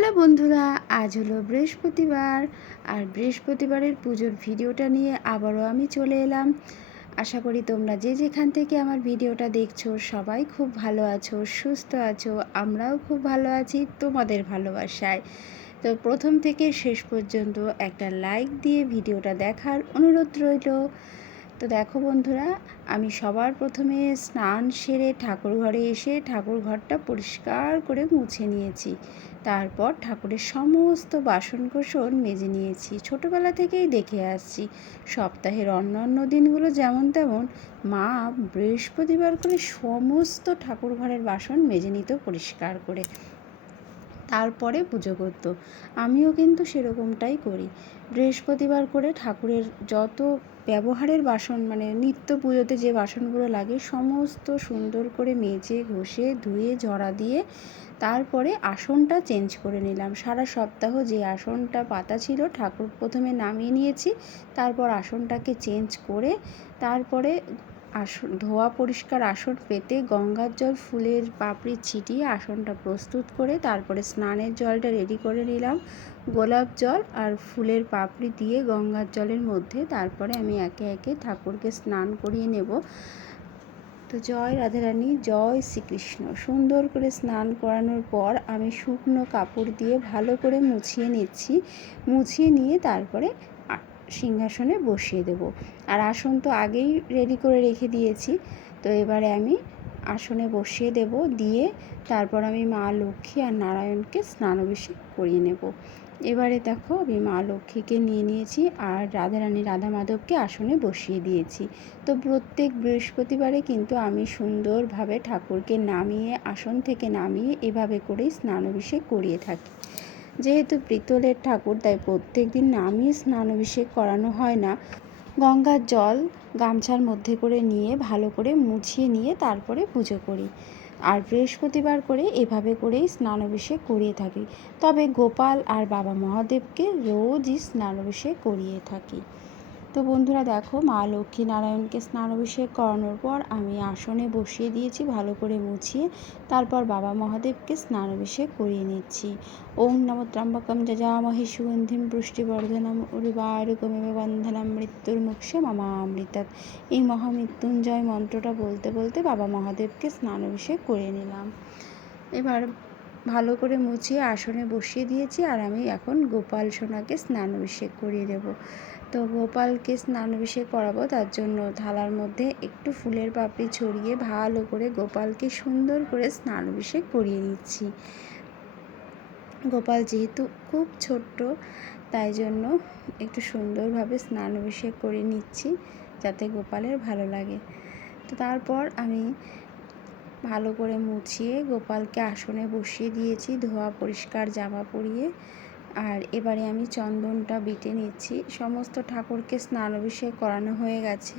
Hello বন্ধুরা, আজ হলো বৃহস্পতিবার। আর বৃহস্পতিবারের পুজোর ভিডিওটা নিয়ে আবারও আমি চলে এলাম। আশা করি তোমরা যে যেখান থেকে আমার ভিডিওটা দেখছো সবাই খুব ভালো আছো, সুস্থ আছো। আমরাও খুব ভালো আছি তোমাদের ভালোবাসায়। তো প্রথম থেকে শেষ পর্যন্ত একটা লাইক দিয়ে ভিডিওটা দেখার অনুরোধ রইল। তো দেখো বন্ধুরা, আমি সবার প্রথমে স্নান সেরে ঠাকুর ঘরে এসে ঠাকুর ঘরটা পরিষ্কার করে মুছে নিয়েছি। তারপর ঠাকুরের সমস্ত বাসনকোসন মেজে নিয়েছি। ছোটোবেলা থেকেই দেখে আসছি সপ্তাহের অন্যান্য দিনগুলো যেমন তেমন মা বৃহস্পতিবার করে সমস্ত ঠাকুর ঘরের বাসন মেজে নিত পরিষ্কার করে, তারপরে পুজো করত। আমিও কিন্তু সেরকমটাই করি। বৃহস্পতিবার করে ঠাকুরের যত ব্যবহারের বাসন, মানে নিত্য পুজোতে যে বাসনগুলো লাগে সমস্ত সুন্দর করে মেজে ঘষে ধুয়ে ঝরা দিয়ে তারপরে আসনটা চেঞ্জ করে নিলাম। সারা সপ্তাহ যে আসনটা পাতা ছিল ঠাকুর প্রথমে নামিয়ে নিয়েছি, তারপর আসনটাকে চেঞ্জ করে তারপরে আসন ধোয়া পরিষ্কার আসন পেতে গঙ্গার জল ফুলের পাপড়ি ছিটিয়ে আসনটা প্রস্তুত করে তারপরে স্নানের জলটা রেডি করে নিলাম। গোলাপ জল আর ফুলের পাপড়ি দিয়ে গঙ্গার জলের মধ্যে তারপরে আমি একে একে ঠাকুরকে স্নান করিয়ে নেব। তো জয় রাধারানী, জয় শ্রীকৃষ্ণ। সুন্দর করে স্নান করানোর পর আমি শুকনো কাপড় দিয়ে ভালো করে মুছিয়ে নিচ্ছি। মুছিয়ে নিয়ে তারপরে সিংহাসনে বসিয়ে দেব। আর আসন তো আগেই রেডি করে রেখে দিয়েছি। তো এবারে আমি আসনে বসিয়ে দেব, দিয়ে তারপর আমি মা লক্ষ্মী আর নারায়ণকে স্নানাভিষেক করিয়ে নেব। এবারে দেখো আমি মা লক্ষ্মীকে নিয়ে নিয়েছি আর রাধারানী রাধা মাধবকে আসনে বসিয়ে দিয়েছি। তো প্রত্যেক বৃহস্পতিবারে কিন্তু আমি সুন্দরভাবে ঠাকুরকে নামিয়ে আসন থেকে নামিয়ে এভাবে করেই স্নানাভিষেক করিয়ে থাকি। যেহেতু পিতলের ঠাকুর তাই প্রত্যেক দিন নামিয়ে স্নানাভিষেক করানো হয় না। গঙ্গার জল গামছার মধ্যে করে নিয়ে ভালো করে মুছিয়ে নিয়ে তারপরে পুজো করি। আর বৃহস্পতিবার করে এভাবে করেই স্নানাভিষেক করিয়ে থাকি। তবে গোপাল আর বাবা মহাদেবকে রোজই স্নানাভিষেক করিয়ে থাকি। তো বন্ধুরা দেখো, মা লক্ষ্মী নারায়ণকে স্নানাভিষেক করানোর পর আমি আসনে বসিয়ে দিয়েছি ভালো করে মুছিয়ে। তারপর বাবা মহাদেবকে স্নানাভিষেক করিয়ে নিচ্ছি। ওং নমো ত্র্যম্বকম যজামহে সুগন্ধিম পুষ্টিবর্ধনম উর্বারুকমেব বন্ধনম মৃত্যুর্মুক্ষে মামামৃতাৎ। এই মহামৃত্যুঞ্জয় মন্ত্রটা বলতে বলতে বাবা মহাদেবকে স্নানাভিষেক করিয়ে নিলাম। এবার ভালো করে মুছিয়ে আসনে বসিয়ে দিয়েছি আর আমি এখন গোপাল সোনাকে স্নানাভিষেক করিয়ে দেব। তো গোপালকে স্নানাভিষেক করাবো, তার জন্য থালার মধ্যে একটু ফুলের পাপড়ি ছড়িয়ে ভালো করে গোপালকে সুন্দর করে স্নানাভিষেক করিয়ে নিচ্ছি। গোপাল যেহেতু খুব ছোট্ট তাই জন্য একটু সুন্দরভাবে স্নানাভিষেক করে নিচ্ছি যাতে গোপালের ভালো লাগে। তো তারপর আমি ভালো করে মুছিয়ে গোপালকে আসনে বসিয়ে দিয়েছি ধোয়া পরিষ্কার জামা পরিয়ে। আর এবারে আমি চন্দনটা বেটে নিচ্ছি। সমস্ত ঠাকুরকে স্নানাভিষেক করানো হয়ে গেছে।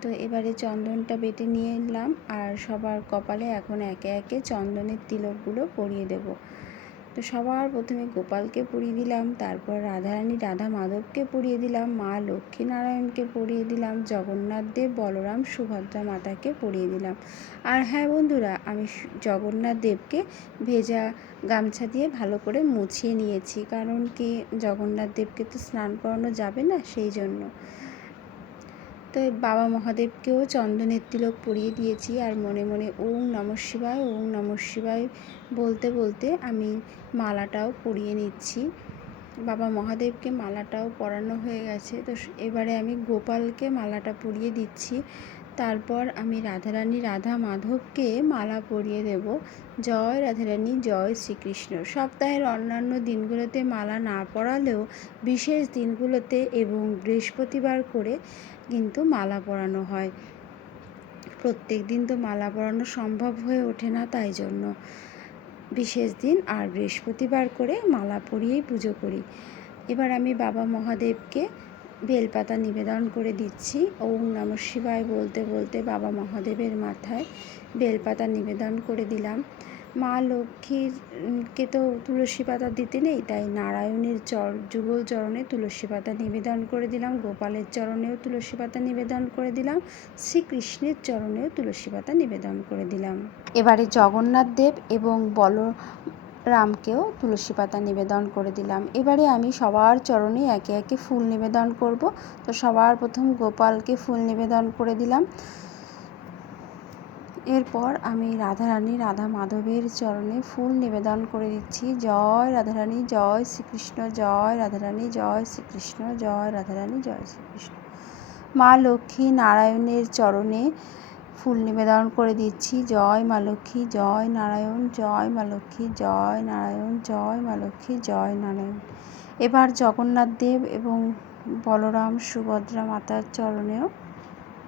তো এবারে চন্দনটা বেটে নিয়ে এলাম আর সবার কপালে এখন একে একে চন্দনের তিলকগুলো পরিয়ে দেব। তো সবার প্রথমে গোপালকে পরিয়ে দিলাম, তারপর রাধারানী রাধা মাধবকে পরিয়ে দিলাম, মা লক্ষ্মী নারায়ণকে পরিয়ে দিলাম, জগন্নাথ দেব বলরাম সুভদ্রা মাতাকে পরিয়ে দিলাম। আর হ্যাঁ বন্ধুরা, আমি জগন্নাথ দেবকে ভেজা গামছা দিয়ে ভালো করে মুছিয়ে নিয়েছি, কারণ কি জগন্নাথ দেবকে তো স্নান করানো যাবে না, সেই জন্য। তো বাবা মহাদেবকেও চন্দনের তিলক পরিয়ে দিয়েছি আর মনে মনে ওং নমঃ শিবায় ওং নমঃ শিবায় বলতে বলতে আমি মালাটাও পরিয়ে নিচ্ছি। বাবা মহাদেবকে মালাটাও পরানো হয়ে গেছে। তো এবারে আমি গোপালকে মালাটা পরিয়ে দিচ্ছি। তারপর আমি রাধারানী রাধা মাধবকে মালা পরিয়ে দেব। জয় রাধারানী, জয় শ্রীকৃষ্ণ। সপ্তাহের অন্যান্য দিনগুলোতে মালা না পরালেও বিশেষ দিনগুলোতে এবং বৃহস্পতিবার করে কিন্তু মালা পরানো হয়। প্রত্যেক দিন তো মালা পরানো সম্ভব হয়ে ওঠে না, তাই জন্য বিশেষ দিন আর বৃহস্পতিবার করে মালা পরিয়েই পুজো করি। এবার আমি বাবা মহাদেবকে বেলপাতা নিবেদন করে দিচ্ছি। ওং নমঃ শিবায় বলতে বলতে বাবা মহাদেবের মাথায় বেলপাতা নিবেদন করে দিলাম। মা লক্ষ্মীরকে তো তুলসী পাতা দিতে নেই, তাই নারায়ণের যুগল চরণে তুলসী পাতা নিবেদন করে দিলাম, গোপালের চরণেও তুলসী পাতা নিবেদন করে দিলাম, শ্রীকৃষ্ণের চরণেও তুলসী পাতা নিবেদন করে দিলাম। এবারে জগন্নাথ দেব এবং রামকেও তুলসী পাতা নিবেদন করে দিলাম। এবারে আমি সবার চরণে একে একে ফুল নিবেদন করব। তো সবার প্রথম গোপালকে ফুল নিবেদন করে দিলাম। এরপর আমি রাধারানী রাধা মাধবের চরণে ফুল নিবেদন করে দিচ্ছি। জয় রাধারানী, জয় শ্রীকৃষ্ণ, জয় রাধারানী, জয় শ্রীকৃষ্ণ, জয় রাধারানী, জয় শ্রীকৃষ্ণ। মা লক্ষ্মী নারায়ণের চরণে ফুল নিবেদন করে দিচ্ছি। জয় মা লক্ষ্মী, জয় নারায়ণ, জয় মা লক্ষ্মী, জয় নারায়ণ, জয় মা লক্ষ্মী, জয় নারায়ণ। এবার জগন্নাথ দেব এবং বলরাম সুভদ্রা মাতার চরণেও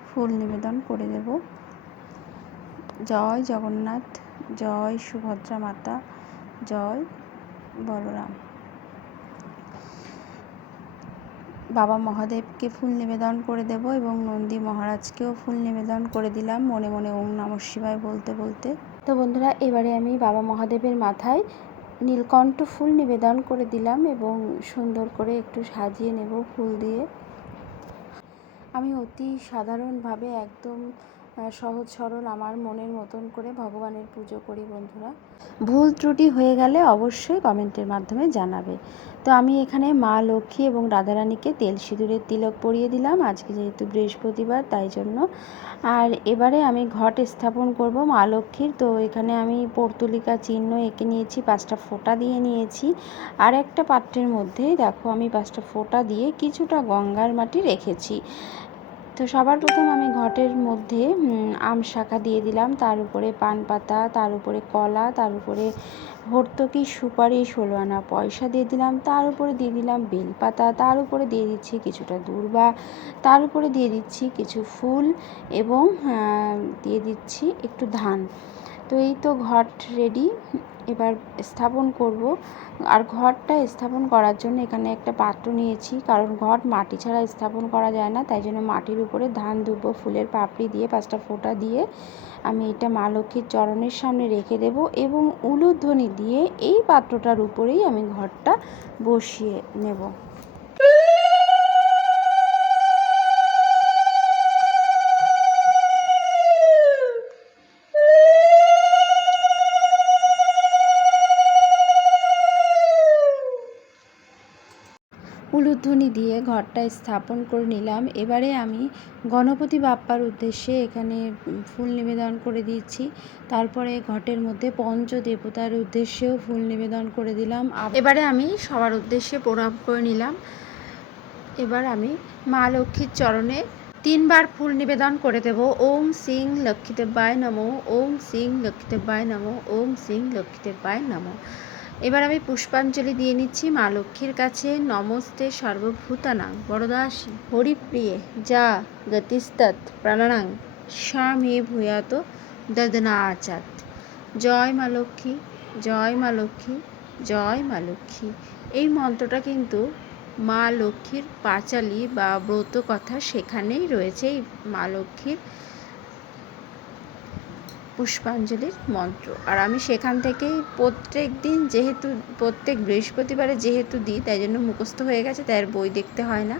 ফুল নিবেদন করে দেব। জয় জগন্নাথ, জয় সুভদ্রা মাতা, জয় বলরাম। বাবা মহাদেবকে ফুল নিবেদন করে দেব এবং নন্দী মহারাজকেও ফুল নিবেদন করে দিলাম মনে মনে ওম নমঃ শিবায় বলতে বলতে। তো বন্ধুরা, এবারে আমি বাবা মহাদেবের মাথায় নীলকণ্ঠ ফুল নিবেদন করে দিলাম এবং সুন্দর করে একটু সাজিয়ে নেব ফুল দিয়ে। আমি অতি সাধারণভাবে একদম সহজ সরল আমার মনের মতন করে ভগবানের পুজো করি বন্ধুরা। ভুল ত্রুটি হয়ে গেলে অবশ্যই কমেন্টের মাধ্যমে জানাবে। তো আমি এখানে মা লক্ষ্মী এবং রাধারানীকে তেল সিঁদুরের তিলক পরিয়ে দিলাম, আজকে যেহেতু বৃহস্পতিবার তাই জন্য। আর এবারে আমি ঘট স্থাপন করব মা লক্ষ্মীর। তো এখানে আমি পর্তুলিকা চিহ্ন এঁকে নিয়েছি, 5টা ফোঁটা দিয়ে নিয়েছি। আর একটা পাত্রের মধ্যে দেখো আমি 5টা ফোঁটা দিয়ে কিছুটা গঙ্গার মাটি রেখেছি। তো সবার প্রথম আমি ঘটের মধ্যে আম শাখা দিয়ে দিলাম, তার উপরে পান পাতা, তার উপরে কলা, তার উপরে ভর্তুকি সুপারি 16 আনা পয়সা দিয়ে দিলাম, তার উপরে দিয়ে দিলাম বেলপাতা, তার উপরে দিয়ে দিচ্ছি কিছুটা দূর্বা, তার উপরে দিয়ে দিচ্ছি কিছু ফুল এবং দিয়ে দিচ্ছি একটু ধান। তো এই তো ঘট রেডি, এবার স্থাপন করব। আর ঘটটা স্থাপন করার জন্য এখানে একটা পাত্র নিয়েছি, কারণ ঘট মাটি ছাড়া স্থাপন করা যায় না, তাই জন্য মাটির উপরে ধান দুব্বো ফুলের পাপড়ি দিয়ে 5টা ফোঁটা দিয়ে আমি এটা মা লক্ষ্মীর চরণের সামনে রেখে দেব এবং উলুধ্বনি দিয়ে এই পাত্রটার উপরেই আমি ঘটটা বসিয়ে নেব। উলুধ্বনি দিয়ে ঘরটা স্থাপন করে নিলাম। এবারে আমি গণপতি বাপ্পার উদ্দেশ্যে এখানে ফুল নিবেদন করে দিচ্ছি। তারপরে ঘটের মধ্যে পঞ্চদেবতার উদ্দেশ্যেও ফুল নিবেদন করে দিলাম। এবারে আমি সবার উদ্দেশ্যে প্রণাম করে নিলাম। এবার আমি মা লক্ষ্মীর চরণে 3বার ফুল নিবেদন করে দেব। ওম সিং লক্ষ্মীদেবায় নমঃ, ওম সিং লক্ষ্মীদেবায় নমঃ, ওম সিং লক্ষ্মীদেবায় নমঃ। এবার আমি পুষ্পাঞ্জলি দিয়ে নিচ্ছি মা লক্ষ্মীর কাছে। নমস্তে সর্বভূতানাং বরদাসী হরিপ্রিয়ে যা গতিস্তৎ প্রাণানাং সা মে ভূয়াত দদনাচাত। জয় মা লক্ষ্মী, জয় মা লক্ষ্মী, জয় মা লক্ষ্মী। এই মন্ত্রটা কিন্তু মা লক্ষ্মীর পাঁচালী বা ব্রত কথা সেখানেই রয়েছে, এই মা লক্ষ্মীর পুষ্পাঞ্জলির মন্ত্র। আর আমি সেখান থেকেই প্রত্যেক দিন, যেহেতু প্রত্যেক বৃহস্পতিবারে যেহেতু দিই, তাই জন্য মুখস্থ হয়ে গেছে, তাই আর বই দেখতে হয় না।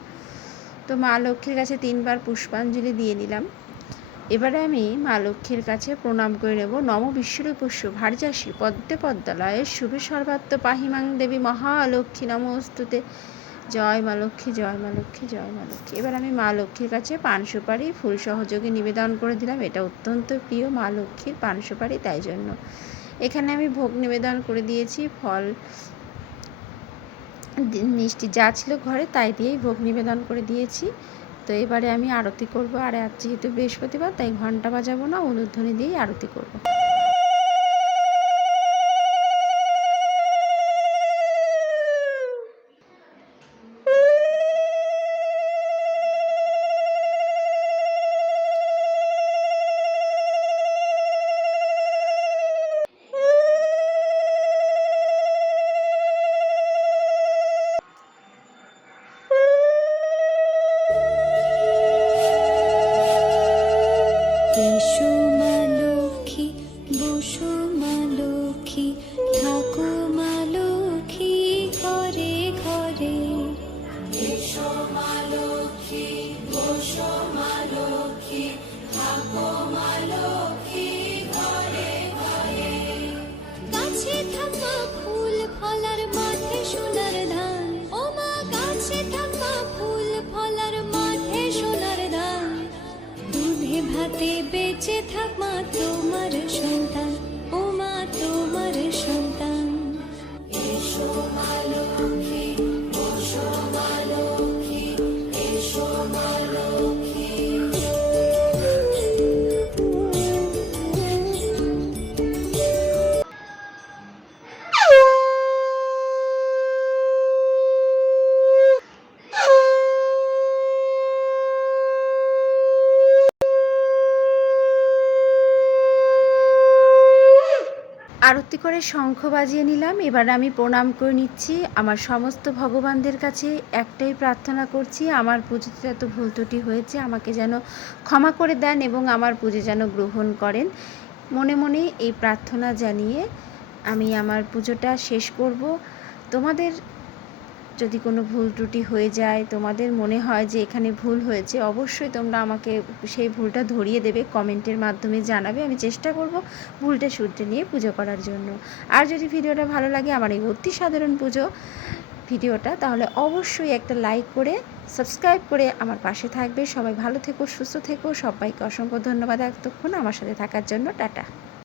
তো মা লক্ষ্মীর কাছে 3বার পুষ্পাঞ্জলি দিয়ে নিলাম। এবারে আমি মা লক্ষ্মীর কাছে প্রণাম করে নেব। নম বিশ্বরূপস্য ভার্যাসী পদ্মে পদ্মালয়ে শুভে সর্বাত্ম পাহিমাং দেবী মহালক্ষ্মী নমস্তুতে। জয় মা লক্ষ্মী, জয় মা লক্ষ্মী, জয় মা লক্ষ্মী। এবার আমি মা লক্ষ্মীর কাছে পান সুপারি ফুল সহযোগে নিবেদন করে দিলাম। এটা অত্যন্ত প্রিয় মা লক্ষ্মীর পান সুপারি, তাই জন্য এখানে আমি ভোগ নিবেদন করে দিয়েছি। ফল মিষ্টি যা ছিল ঘরে তাই দিয়েই ভোগ নিবেদন করে দিয়েছি। তো এবারে আমি আরতি করব। আর আজ যেহেতু বৃহস্পতিবার তাই ঘন্টা বাজাবো না, উলুধ্বনি দিয়েই আরতি করব। আরতি করে শঙ্খ বাজিয়ে নিলাম। এবার আমি প্রণাম করে নিচ্ছি। আমার সমস্ত ভগবানদের কাছে একটাই প্রার্থনা করছি, আমার পুজোতে যত ভুল ত্রুটি হয়েছে আমাকে যেন ক্ষমা করে দেন এবং আমার পুজো যেন গ্রহণ করেন। মনে মনে এই প্রার্থনা জানিয়ে আমি আমার পুজোটা শেষ করব। তোমাদের যদি কোনো ভুল ত্রুটি হয়ে যায়, তোমাদের মনে হয় যে এখানে ভুল হয়েছে, অবশ্যই তোমরা আমাকে সেই ভুলটা ধরিয়ে দেবে, কমেন্টের মাধ্যমে জানাবে। আমি চেষ্টা করব ভুলটা শুধরে নিয়ে পুজো করার জন্য। আর যদি ভিডিওটা ভালো লাগে, আমার এই অতি সাধারণ পুজো ভিডিওটা, তাহলে অবশ্যই একটা লাইক করে সাবস্ক্রাইব করে আমার পাশে থাকবে। সবাই ভালো থেকো, সুস্থ থেকো। সবাইকে অসংখ্য ধন্যবাদ এতক্ষণ আমার সাথে থাকার জন্য। টাটা।